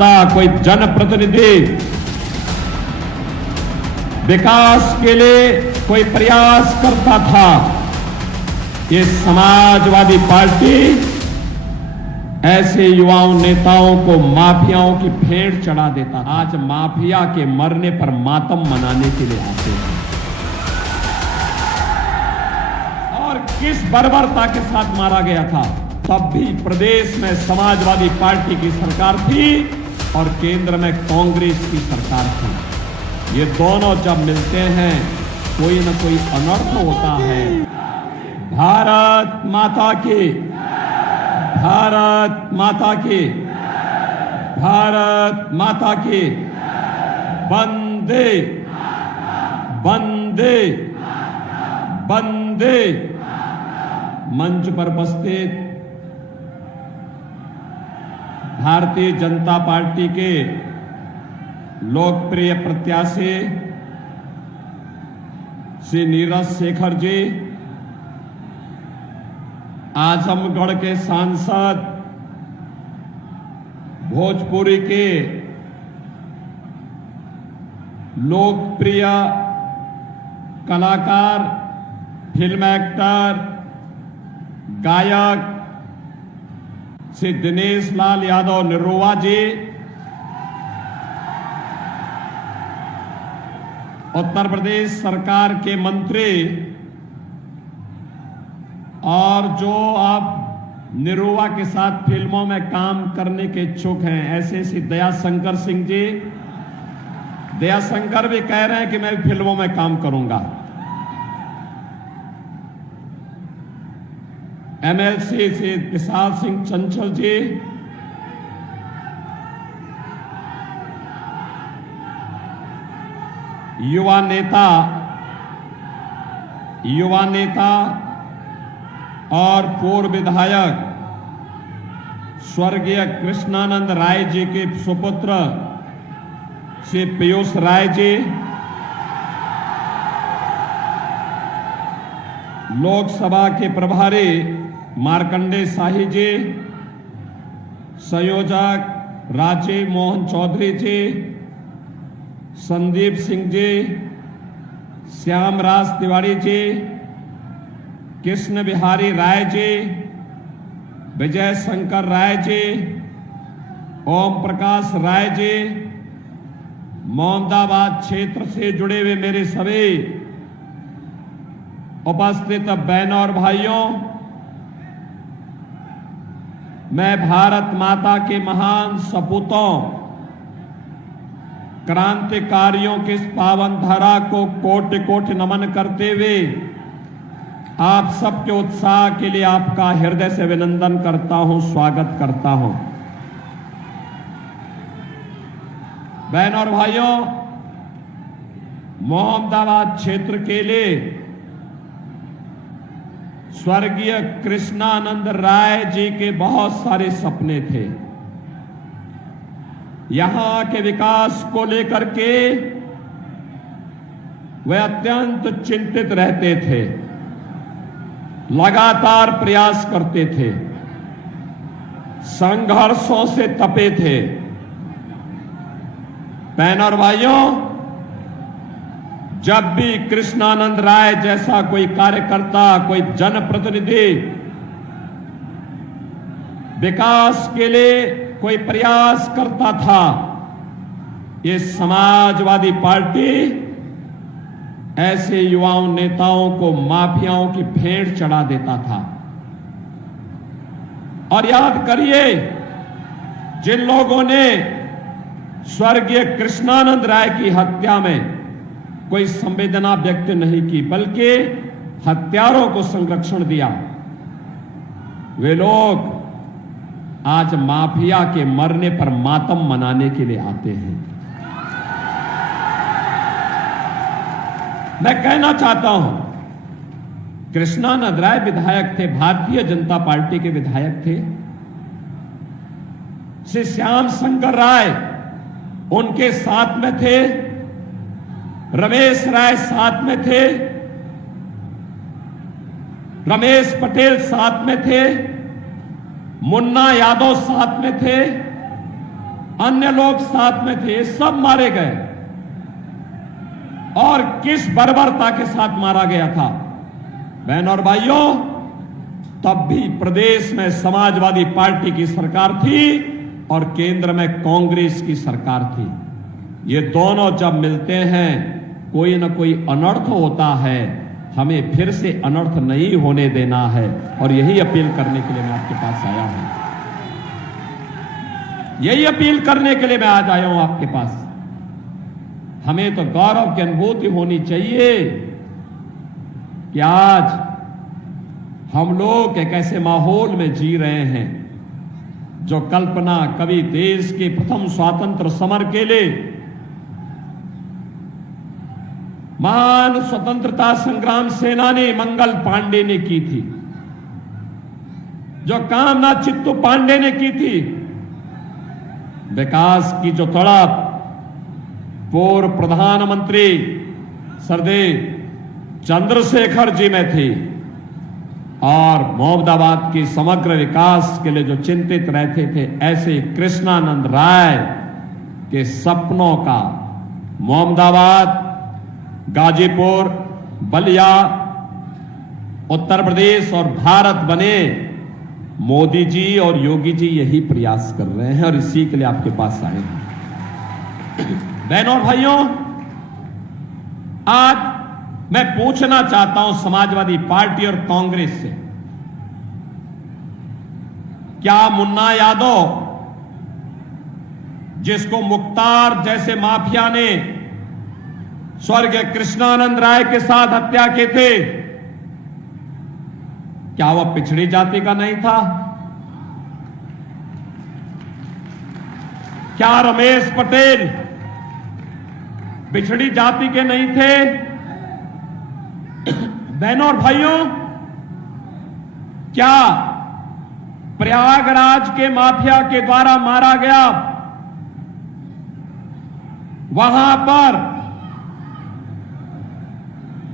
कार्यकर्ता, कोई जनप्रतिनिधि विकास के लिए कोई प्रयास करता था, ये समाजवादी पार्टी ऐसे युवाओं नेताओं को माफियाओं की भेंट चढ़ा देता। आज माफिया के मरने पर मातम मनाने के लिए आते हैं और किस बर्बरता के साथ मारा गया था। तब भी प्रदेश में समाजवादी पार्टी की सरकार थी और केंद्र में कांग्रेस की सरकार थी। ये दोनों जब मिलते हैं कोई न कोई अनर्थ होता है। भारत माता की, भारत माता की, भारत माता की, वंदे वंदे वंदे। मंच पर उपस्थित भारतीय जनता पार्टी के लोकप्रिय प्रत्याशी श्री नीरज शेखर जी, आजमगढ़ के सांसद, भोजपुरी के लोकप्रिय कलाकार, फिल्म एक्टर, गायक श्री दिनेश लाल यादव निरोवा जी, उत्तर प्रदेश सरकार के मंत्री और जो आप निरोवा के साथ फिल्मों में काम करने के इच्छुक हैं, ऐसे श्री दयाशंकर सिंह जी। दयाशंकर भी कह रहे हैं कि मैं फिल्मों में काम करूंगा। एमएलसी श्री विशाल सिंह चंचल जी, युवा नेता और पूर्व विधायक स्वर्गीय कृष्णानंद राय जी के सुपुत्र श्री पीयूष राय जी, लोकसभा के प्रभारी मार्कंडे शाही जी, संयोजक राजीव मोहन चौधरी जी, संदीप सिंह जी, श्यामराज तिवारी जी, कृष्ण बिहारी राय जी, विजय शंकर राय जी, ओम प्रकाश राय जी, मोहम्मदाबाद क्षेत्र से जुड़े हुए मेरे सभी उपस्थित बहनों और भाइयों, मैं भारत माता के महान सपूतों, क्रांतिकारियों के इस पावन धरा को कोटि कोटि नमन करते हुए आप सबके उत्साह के लिए आपका हृदय से अभिनंदन करता हूं, स्वागत करता हूं। बहनों और भाइयों, मोहम्मदाबाद क्षेत्र के लिए स्वर्गीय कृष्णानंद राय जी के बहुत सारे सपने थे। यहां के विकास को लेकर के वे अत्यंत चिंतित रहते थे, लगातार प्रयास करते थे, संघर्षों से तपे थे। बहनों और भाइयों, जब भी कृष्णानंद राय जैसा कोई कार्यकर्ता, कोई जनप्रतिनिधि विकास के लिए कोई प्रयास करता था, ये समाजवादी पार्टी ऐसे युवाओं नेताओं को माफियाओं की भेंट चढ़ा देता था। और याद करिए, जिन लोगों ने स्वर्गीय कृष्णानंद राय की हत्या में कोई संवेदना व्यक्त नहीं की, बल्कि हत्यारों को संरक्षण दिया, वे लोग आज माफिया के मरने पर मातम मनाने के लिए आते हैं। मैं कहना चाहता हूं, कृष्णानंद राय विधायक थे, भारतीय जनता पार्टी के विधायक थे। श्री श्याम शंकर राय उनके साथ में थे, रमेश राय साथ में थे, रमेश पटेल साथ में थे, मुन्ना यादव साथ में थे अन्य लोग साथ में थे, सब मारे गए। और किस बर्बरता के साथ मारा गया था बहन और भाइयों, तब भी प्रदेश में समाजवादी पार्टी की सरकार थी और केंद्र में कांग्रेस की सरकार थी। ये दोनों जब मिलते हैं कोई न कोई अनर्थ होता है, हमें फिर से अनर्थ नहीं होने देना है। और यही अपील करने के लिए मैं आपके पास आया हूं, यही अपील करने के लिए मैं आज आया हूं आपके पास। हमें तो गौरव की अनुभूति होनी चाहिए कि आज हम लोग एक ऐसे माहौल में जी रहे हैं जो कल्पना कभी देश के प्रथम स्वातंत्र समर के लिए महान स्वतंत्रता संग्राम सेनानी मंगल पांडे ने की थी, जो कामना चित्तू पांडे ने की थी। विकास की जो तड़प पूर्व प्रधानमंत्री सरदेव चंद्रशेखर जी में थी और मोहम्मदाबाद की समग्र विकास के लिए जो चिंतित रहते थे, ऐसे कृष्णानंद राय के सपनों का मोहम्मदाबाद, गाजीपुर, बलिया, उत्तर प्रदेश और भारत बने। मोदी जी और योगी जी यही प्रयास कर रहे हैं और इसी के लिए आपके पास आए हैं। बहनों और भाइयों, आज मैं पूछना चाहता हूं समाजवादी पार्टी और कांग्रेस से, क्या मुन्ना यादव, जिसको मुख्तार जैसे माफिया ने स्वर्गीय कृष्णानंद राय के साथ हत्या के थे, क्या वह पिछड़ी जाति का नहीं था? क्या रमेश पटेल पिछड़ी जाति के नहीं थे? बहनों और भाइयों, क्या प्रयागराज के माफिया के द्वारा मारा गया, वहां पर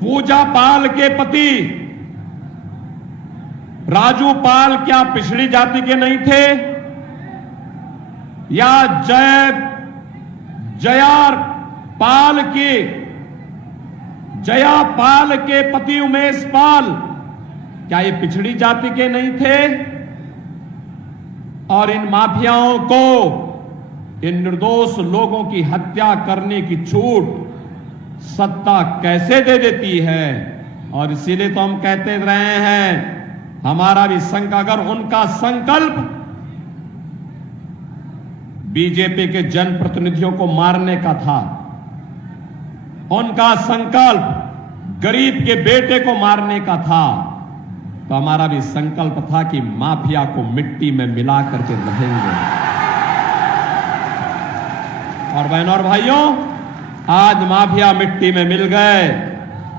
पूजा पाल के पति राजू पाल क्या पिछड़ी जाति के नहीं थे? या जया पाल के पति उमेश पाल क्या ये पिछड़ी जाति के नहीं थे? और इन माफियाओं को, इन निर्दोष लोगों की हत्या करने की छूट सत्ता कैसे दे देती है? और इसीलिए तो हम कहते रहे हैं, हमारा भी अगर उनका संकल्प बीजेपी के जनप्रतिनिधियों को मारने का था, उनका संकल्प गरीब के बेटे को मारने का था, तो हमारा भी संकल्प था कि माफिया को मिट्टी में मिला करके रहेंगे। और बहनों और भाइयों, आज माफिया मिट्टी में मिल गए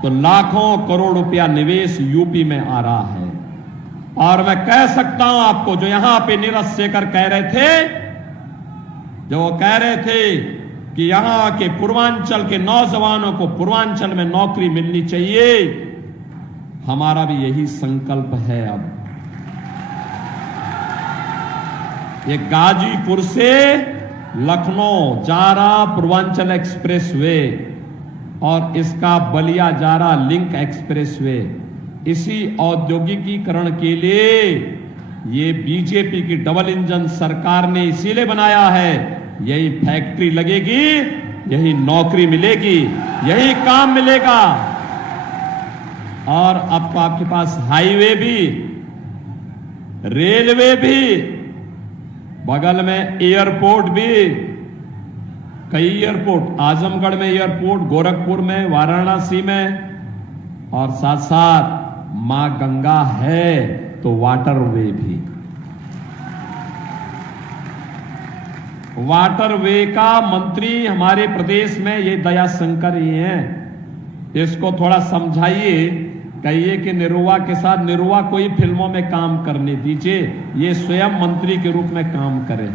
तो लाखों करोड़ रुपया निवेश यूपी में आ रहा है। और मैं कह सकता हूं आपको, जो यहां पे नीरज शेखर कह रहे थे, जो वो कह रहे थे कि यहां के पूर्वांचल के नौजवानों को पूर्वांचल में नौकरी मिलनी चाहिए, हमारा भी यही संकल्प है। अब ये गाजीपुर से लखनऊ जा रहा पूर्वांचल एक्सप्रेस वे और इसका बलिया जा रहा लिंक एक्सप्रेस वे, इसी औद्योगिकीकरण के लिए ये बीजेपी की डबल इंजन सरकार ने इसीलिए बनाया है। यही फैक्ट्री लगेगी, यही नौकरी मिलेगी, यही काम मिलेगा। और अब तो आपके पास हाईवे भी, रेलवे भी, बगल में एयरपोर्ट भी, कई एयरपोर्ट, आजमगढ़ में एयरपोर्ट, गोरखपुर में, वाराणसी में, और साथ साथ मां गंगा है तो वाटरवे भी। वाटरवे का मंत्री हमारे प्रदेश में ये दयाशंकर ही हैं। इसको थोड़ा समझाइए, कहिए कि निरुआ के साथ, निरुआ कोई फिल्मों में काम करने दीजिए, ये स्वयं मंत्री के रूप में काम करे।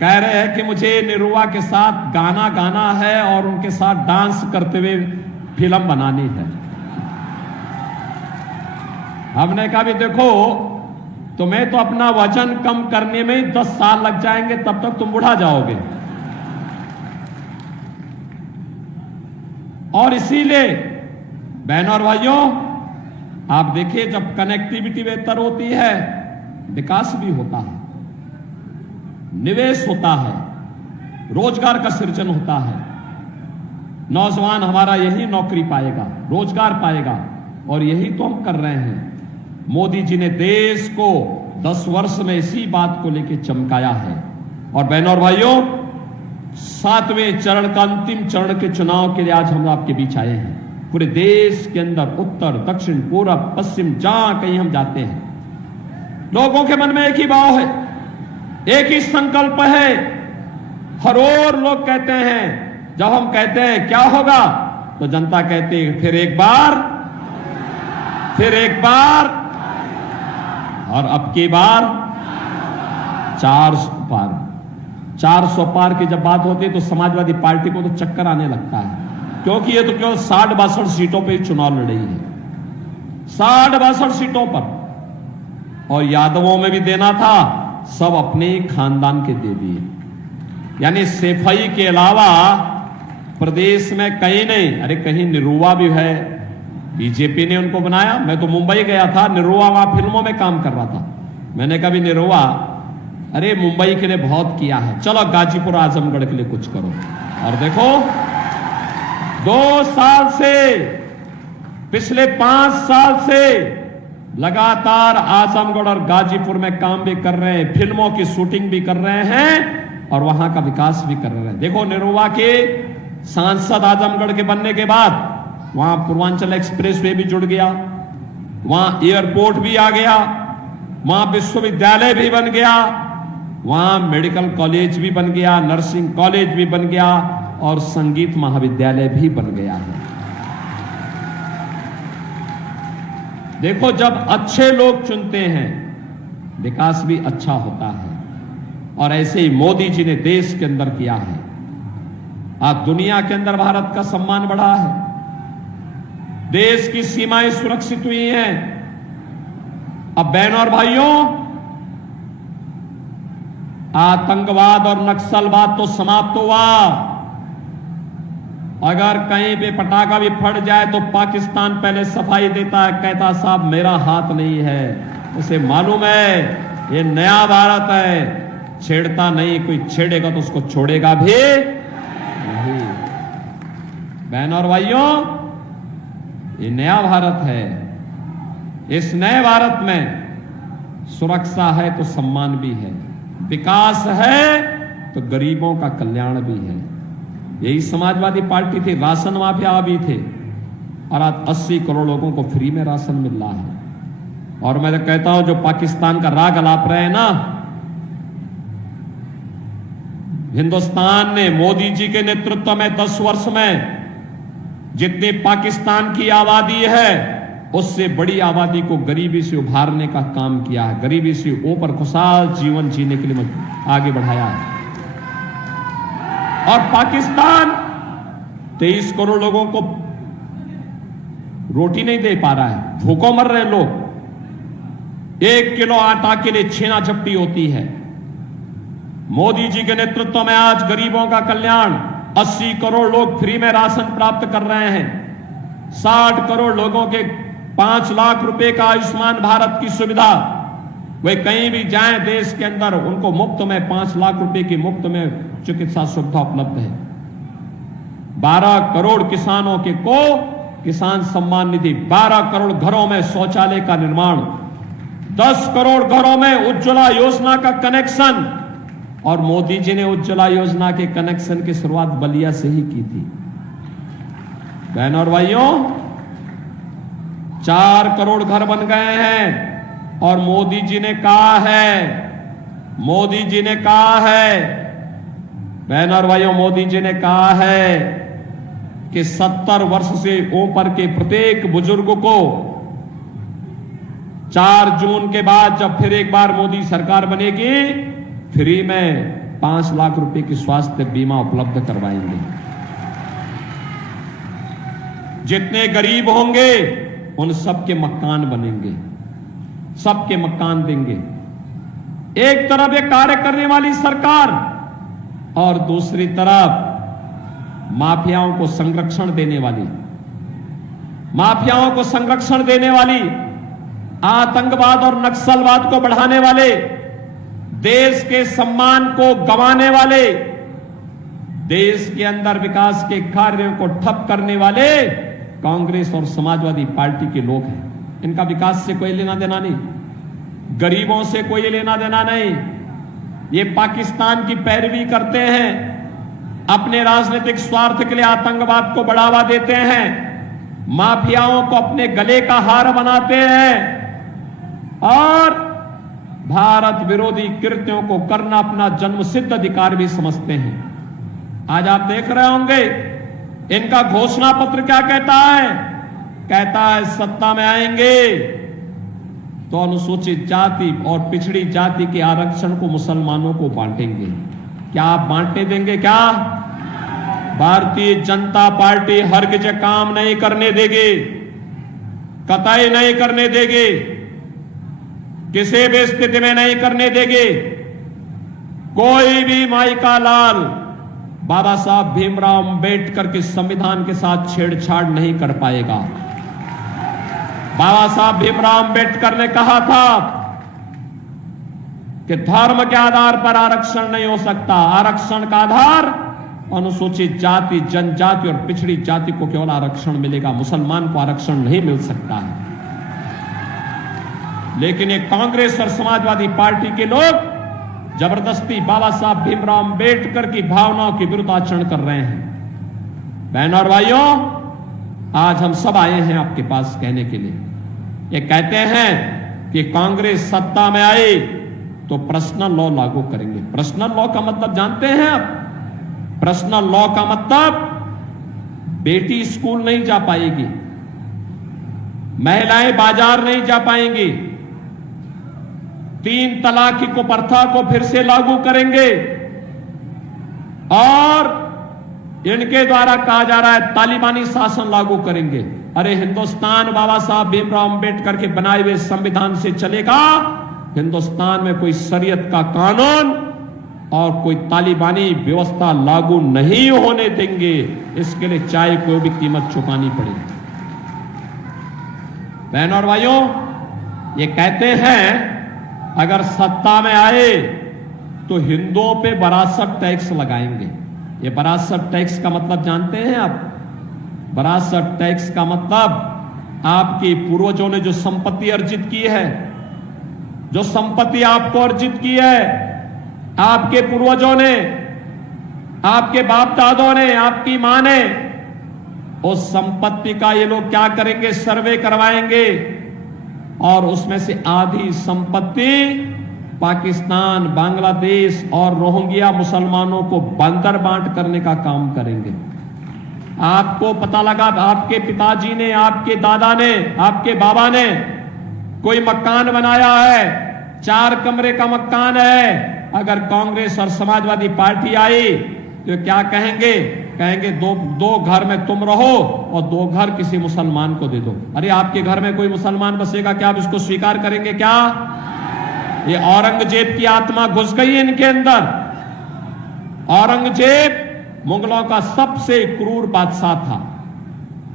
कह रहे हैं कि मुझे निरुआ के साथ गाना गाना है और उनके साथ डांस करते हुए फिल्म बनानी है। हमने कहा भी देखो, तुम्हें तो अपना वजन कम करने में ही 10 साल लग जाएंगे, तब तक तुम बुढ़ा जाओगे। और इसीलिए बहनों और भाइयों, आप देखिए, जब कनेक्टिविटी बेहतर होती है, विकास भी होता है, निवेश होता है, रोजगार का सृजन होता है। नौजवान हमारा यही नौकरी पाएगा, रोजगार पाएगा, और यही तो हम कर रहे हैं। मोदी जी ने देश को 10 वर्ष में इसी बात को लेकर चमकाया है। और बहनों और भाइयों, 7वें चरण का अंतिम चरण के चुनाव के लिए आज हम आपके बीच आए हैं। पूरे देश के अंदर उत्तर, दक्षिण, पूरब, पश्चिम, जहां कहीं हम जाते हैं, लोगों के मन में एक ही भाव है, एक ही संकल्प है। हर ओर लोग कहते हैं, जब हम कहते हैं क्या होगा, तो जनता कहती है फिर एक बार, फिर एक बार, और अब की बार 400 पार। 400 पार की जब बात होती है तो समाजवादी पार्टी को तो चक्कर आने लगता है, क्योंकि ये तो केवल 60-62 सीटों पे ही चुनाव लड़ रही है, 60-62 सीटों पर। और यादवों में भी देना था, सब अपने खानदान के दे दिए। यानी सेफई के अलावा प्रदेश में कहीं नहीं, अरे कहीं निरुआ भी है, बीजेपी ने उनको बनाया। मैं तो मुंबई गया था, निरुआ वहां फिल्मों में काम कर रहा था। मैंने कहा भी निरुआ, अरे मुंबई के लिए बहुत किया है, चलो गाजीपुर आजमगढ़ के लिए कुछ करो। और देखो, 2 साल से, पिछले 5 साल से लगातार आजमगढ़ और गाजीपुर में काम भी कर रहे हैं, फिल्मों की शूटिंग भी कर रहे हैं और वहां का विकास भी कर रहे हैं। देखो, निरुआ के सांसद आजमगढ़ के बनने के बाद वहां पूर्वांचल एक्सप्रेस वे भी जुड़ गया, वहां एयरपोर्ट भी आ गया, वहां विश्वविद्यालय भी बन गया, वहां मेडिकल कॉलेज भी बन गया, नर्सिंग कॉलेज भी बन गया और संगीत महाविद्यालय भी बन गया है। देखो, जब अच्छे लोग चुनते हैं, विकास भी अच्छा होता है। और ऐसे ही मोदी जी ने देश के अंदर किया है। आज दुनिया के अंदर भारत का सम्मान बढ़ा है, देश की सीमाएं सुरक्षित हुई हैं। अब बहनों और भाइयों, आतंकवाद और नक्सलवाद तो समाप्त हुआ। अगर कहीं पे पटाखा भी फट जाए तो पाकिस्तान पहले सफाई देता है, कहता साहब मेरा हाथ नहीं है, उसे मालूम है ये नया भारत है, छेड़ता नहीं, कोई छेड़ेगा तो उसको छोड़ेगा भी नहीं। बहनों और भाइयों, ये नया भारत है। इस नए भारत में सुरक्षा है तो सम्मान भी है, विकास है तो गरीबों का कल्याण भी है। यही समाजवादी पार्टी थी, राशन माफिया भी थे, और आज 80 करोड़ लोगों को फ्री में राशन मिल रहा है। और मैं तो कहता हूं, जो पाकिस्तान का राग अलाप रहे हैं ना, हिंदुस्तान ने मोदी जी के नेतृत्व में 10 वर्ष में जितनी पाकिस्तान की आबादी है, उससे बड़ी आबादी को गरीबी से उभारने का काम किया है, गरीबी से ऊपर खुशहाल जीवन जीने के लिए आगे बढ़ाया है। और पाकिस्तान 23 करोड़ लोगों को रोटी नहीं दे पा रहा है, भूखों मर रहे लोग। 1 किलो आटा के लिए छीना झपटी होती है। मोदी जी के नेतृत्व में आज गरीबों का कल्याण, 80 करोड़ लोग फ्री में राशन प्राप्त कर रहे हैं। 60 करोड़ लोगों के 5 लाख रुपए का आयुष्मान भारत की सुविधा, वे कहीं भी जाएं देश के अंदर, उनको मुफ्त में 5 लाख रुपए की मुफ्त में चिकित्सा सुविधा उपलब्ध है। 12 करोड़ किसानों के को किसान सम्मान निधि, 12 करोड़ घरों में शौचालय का निर्माण, 10 करोड़ घरों में उज्ज्वला योजना का कनेक्शन। और मोदी जी ने उज्ज्वला योजना के कनेक्शन की शुरुआत बलिया से ही की थी। बहनों और भाइयों, 4 करोड़ घर बन गए हैं। और मोदी जी ने कहा है, मोदी जी ने कहा है, बहनों और भाइयों, मोदी जी ने कहा है कि 70 वर्ष से ऊपर के प्रत्येक बुजुर्ग को 4 जून के बाद, जब फिर एक बार मोदी सरकार बनेगी, फ्री में 5 लाख रुपए की स्वास्थ्य बीमा उपलब्ध करवाएंगे। जितने गरीब होंगे उन सबके मकान बनेंगे। सबके मकान देंगे। एक तरफ ये कार्य करने वाली सरकार और दूसरी तरफ माफियाओं को संरक्षण देने वाली, माफियाओं को संरक्षण देने वाली, आतंकवाद और नक्सलवाद को बढ़ाने वाले, देश के सम्मान को गंवाने वाले, देश के अंदर विकास के कार्यों को ठप करने वाले कांग्रेस और समाजवादी पार्टी के लोग हैं। इनका विकास से कोई लेना देना नहीं, गरीबों से कोई लेना देना नहीं। ये पाकिस्तान की पैरवी करते हैं, अपने राजनीतिक स्वार्थ के लिए आतंकवाद को बढ़ावा देते हैं, माफियाओं को अपने गले का हार बनाते हैं और भारत विरोधी कृत्यों को करना अपना जन्मसिद्ध अधिकार भी समझते हैं। आज आप देख रहे होंगे इनका घोषणा पत्र क्या कहता है? कहता है सत्ता में आएंगे तो अनुसूचित जाति और पिछड़ी जाति के आरक्षण को मुसलमानों को बांटेंगे। क्या आप बांटने देंगे? क्या भारतीय जनता पार्टी हरगिज काम नहीं करने देगी, कतई नहीं करने देगी, किसी भी स्थिति में नहीं करने देगी। कोई भी माई का लाल बाबा साहब भीमराव अंबेडकर के संविधान के साथ छेड़छाड़ नहीं कर पाएगा। बाबा साहब भीमराव अंबेडकर ने कहा था कि धर्म के आधार पर आरक्षण नहीं हो सकता, आरक्षण का आधार अनुसूचित जाति, जनजाति और पिछड़ी जाति को केवल आरक्षण मिलेगा, मुसलमान को आरक्षण नहीं मिल सकता है। लेकिन एक कांग्रेस और समाजवादी पार्टी के लोग जबरदस्ती बाबा साहब भीमराव अंबेडकर की भावनाओं के विरुद्ध आचरण कर रहे हैं। बहनों और भाइयों, आज हम सब आए हैं आपके पास कहने के लिए, ये कहते हैं कि कांग्रेस सत्ता में आई तो पर्सनल लॉ लागू करेंगे। पर्सनल लॉ का मतलब जानते हैं आप? पर्सनल लॉ का मतलब बेटी स्कूल नहीं जा पाएगी, महिलाएं बाजार नहीं जा पाएंगी, 3 तलाक की कुप्रथा को फिर से लागू करेंगे और इनके द्वारा कहा जा रहा है तालिबानी शासन लागू करेंगे। अरे हिंदुस्तान बाबा साहब भीमराव अंबेडकर के बनाए हुए संविधान से चलेगा। हिंदुस्तान में कोई शरीयत का कानून और कोई तालिबानी व्यवस्था लागू नहीं होने देंगे। इसके लिए चाहे कोई भी कीमत चुकानी पड़ेगी। बहनों और भाइयों, ये कहते हैं अगर सत्ता में आए तो हिंदुओं पे वरासत टैक्स लगाएंगे। ये वरासत टैक्स का मतलब जानते हैं आप? वरासत टैक्स का मतलब आपके पूर्वजों ने जो संपत्ति अर्जित की है, जो संपत्ति आपको अर्जित की है, आपके पूर्वजों ने, आपके बाप दादों ने, आपकी मां ने, उस संपत्ति का ये लोग क्या करेंगे? सर्वे करवाएंगे और उसमें से आधी संपत्ति पाकिस्तान, बांग्लादेश और रोहिंग्या मुसलमानों को बंदर बांट करने का काम करेंगे। आपको पता लगा आपके पिताजी ने, आपके दादा ने, आपके बाबा ने कोई मकान बनाया है, 4 कमरे का मकान है। अगर कांग्रेस और समाजवादी पार्टी आई तो क्या कहेंगे? कहेंगे दो घर में तुम रहो और 2 घर किसी मुसलमान को दे दो। अरे आपके घर में कोई मुसलमान बसेगा, क्या आप इसको स्वीकार करेंगे? क्या ये औरंगजेब की आत्मा घुस गई है इनके अंदर? औरंगजेब मुगलों का सबसे क्रूर बादशाह था।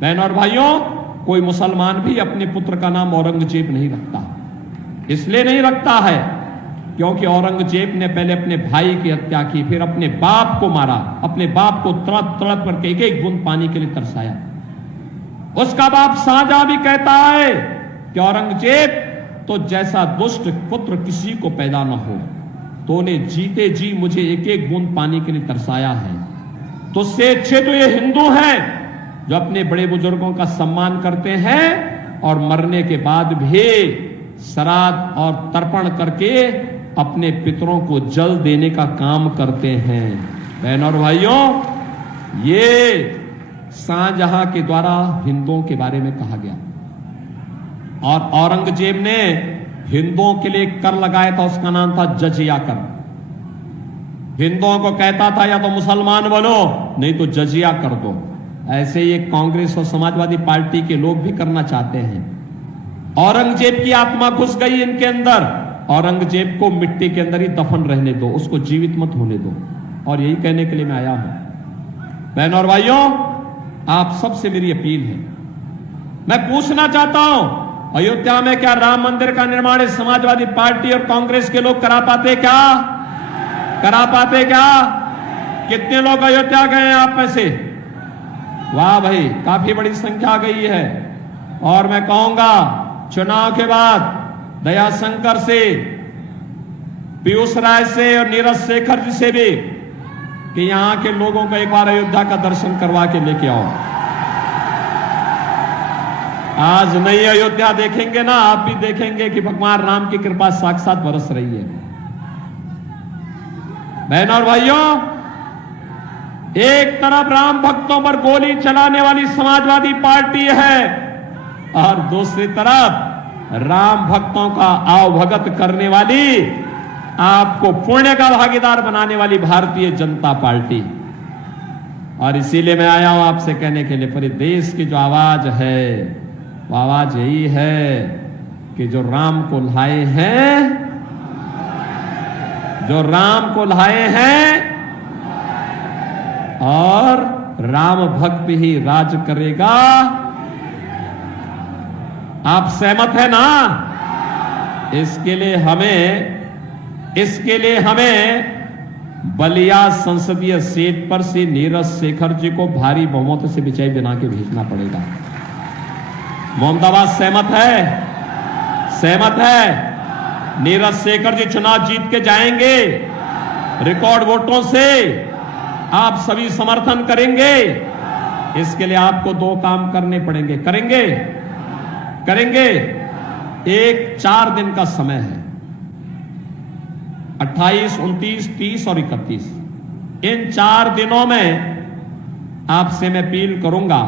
बहनों और भाइयों, कोई मुसलमान भी अपने पुत्र का नाम औरंगजेब नहीं रखता। इसलिए नहीं रखता है क्योंकि औरंगजेब ने पहले अपने भाई की हत्या की, फिर अपने बाप को मारा, अपने बाप को तड़प तड़प करके एक बूंद पानी के लिए तरसाया। उसका बाप शाहजहां भी कहता है कि औरंगजेब तो जैसा दुष्ट पुत्र किसी को पैदा न हो, तो ने जीते जी मुझे एक बूंद पानी के लिए तरसाया है। तो से अच्छे तो ये हिंदू हैं जो अपने बड़े बुजुर्गों का सम्मान करते हैं और मरने के बाद भी श्राद्ध और तर्पण करके अपने पितरों को जल देने का काम करते हैं। बहनों और भाइयों, ये शाहजहां के द्वारा हिंदुओं के बारे में कहा गया। और औरंगजेब ने हिंदुओं के लिए कर लगाया था, उसका नाम था जजिया कर। हिंदुओं को कहता था या तो मुसलमान बनो, नहीं तो जजिया कर दो। ऐसे ही कांग्रेस और समाजवादी पार्टी के लोग भी करना चाहते हैं। औरंगजेब की आत्मा घुस गई इनके अंदर। औरंगजेब को मिट्टी के अंदर ही दफन रहने दो, उसको जीवित मत होने दो। और यही कहने के लिए मैं आया हूं। बहनों और भाइयों, आप सबसे मेरी अपील है, मैं पूछना चाहता हूं, अयोध्या में क्या राम मंदिर का निर्माण इस समाजवादी पार्टी और कांग्रेस के लोग करा पाते क्या? करा पाते क्या? कितने लोग अयोध्या गए हैं आप में से? वाह भाई, काफी बड़ी संख्या आ गई है। और मैं कहूंगा चुनाव के बाद दयाशंकर से, पीयूष राय से और नीरज शेखर जी से भी कि यहां के लोगों को एक बार अयोध्या का दर्शन करवा के लेके आओ। आज नई अयोध्या देखेंगे ना, आप भी देखेंगे कि भगवान राम की कृपा साक्षात बरस रही है। बहनों और भाइयों, एक तरफ राम भक्तों पर गोली चलाने वाली समाजवादी पार्टी है और दूसरी तरफ राम भक्तों का आवभगत करने वाली, आपको पुण्य का भागीदार बनाने वाली भारतीय जनता पार्टी। और इसीलिए मैं आया हूं आपसे कहने के लिए, पूरे देश की जो आवाज है वो आवाज यही है कि जो राम को लाए हैं, जो राम को लाए हैं और राम भक्त ही राज करेगा। आप सहमत है ना? इसके लिए हमें बलिया संसदीय सीट पर से नीरज शेखर जी को भारी बहुमत से विजय बना के भेजना पड़ेगा। मोहम्मदाबाद सहमत है? सहमत है? नीरज शेखर जी चुनाव जीत के जाएंगे रिकॉर्ड वोटों से। आप सभी समर्थन करेंगे? इसके लिए आपको दो काम करने पड़ेंगे। करेंगे? करेंगे। एक 4 दिन का समय है, 28, 29, 30 और 31। इन 4 दिनों में आपसे मैं अपील करूंगा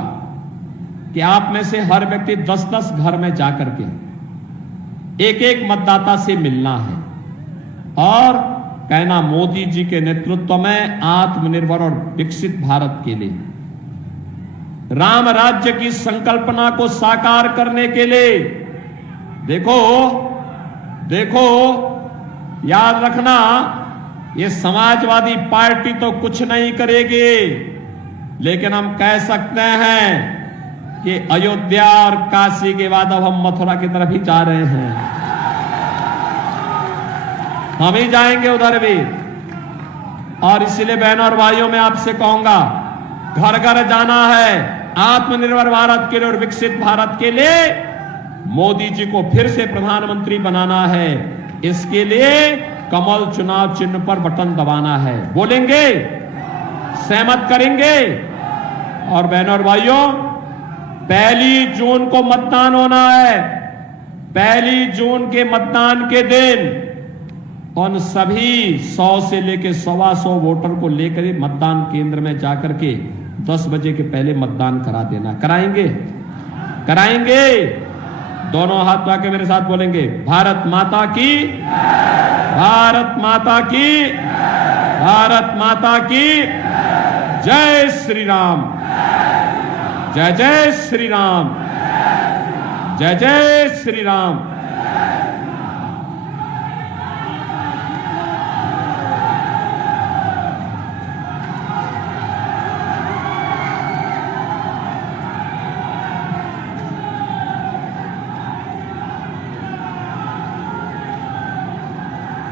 कि आप में से हर व्यक्ति 10-10 घर में जाकर के एक मतदाता से मिलना है और कहना, मोदी जी के नेतृत्व में आत्मनिर्भर और विकसित भारत के लिए, राम राज्य की संकल्पना को साकार करने के लिए, देखो याद रखना, ये समाजवादी पार्टी तो कुछ नहीं करेगी, लेकिन हम कह सकते हैं कि अयोध्या और काशी के बाद अब हम मथुरा की तरफ ही जा रहे हैं। हम ही जाएंगे उधर भी। और इसलिए बहनों और भाइयों, मैं आपसे कहूंगा, घर घर जाना है आत्मनिर्भर भारत के लिए और विकसित भारत के लिए। मोदी जी को फिर से प्रधानमंत्री बनाना है। इसके लिए कमल चुनाव चिन्ह पर बटन दबाना है। बोलेंगे? सहमत करेंगे? और बहनों और भाइयों, 1 जून को मतदान होना है। 1 जून के मतदान के दिन उन सभी 100 से लेकर 125 वोटर को लेकर मतदान केंद्र में जाकर के 10 बजे के पहले मतदान करा देना। कराएंगे? कराएंगे? दोनों हाथ उठा के मेरे साथ बोलेंगे, भारत माता की, भारत माता की, भारत माता की जय श्री राम, जय जय श्री राम, जय जय श्री राम।